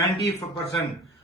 90%.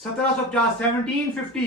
1750, 1750.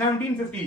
1750.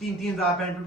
3,000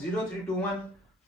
0321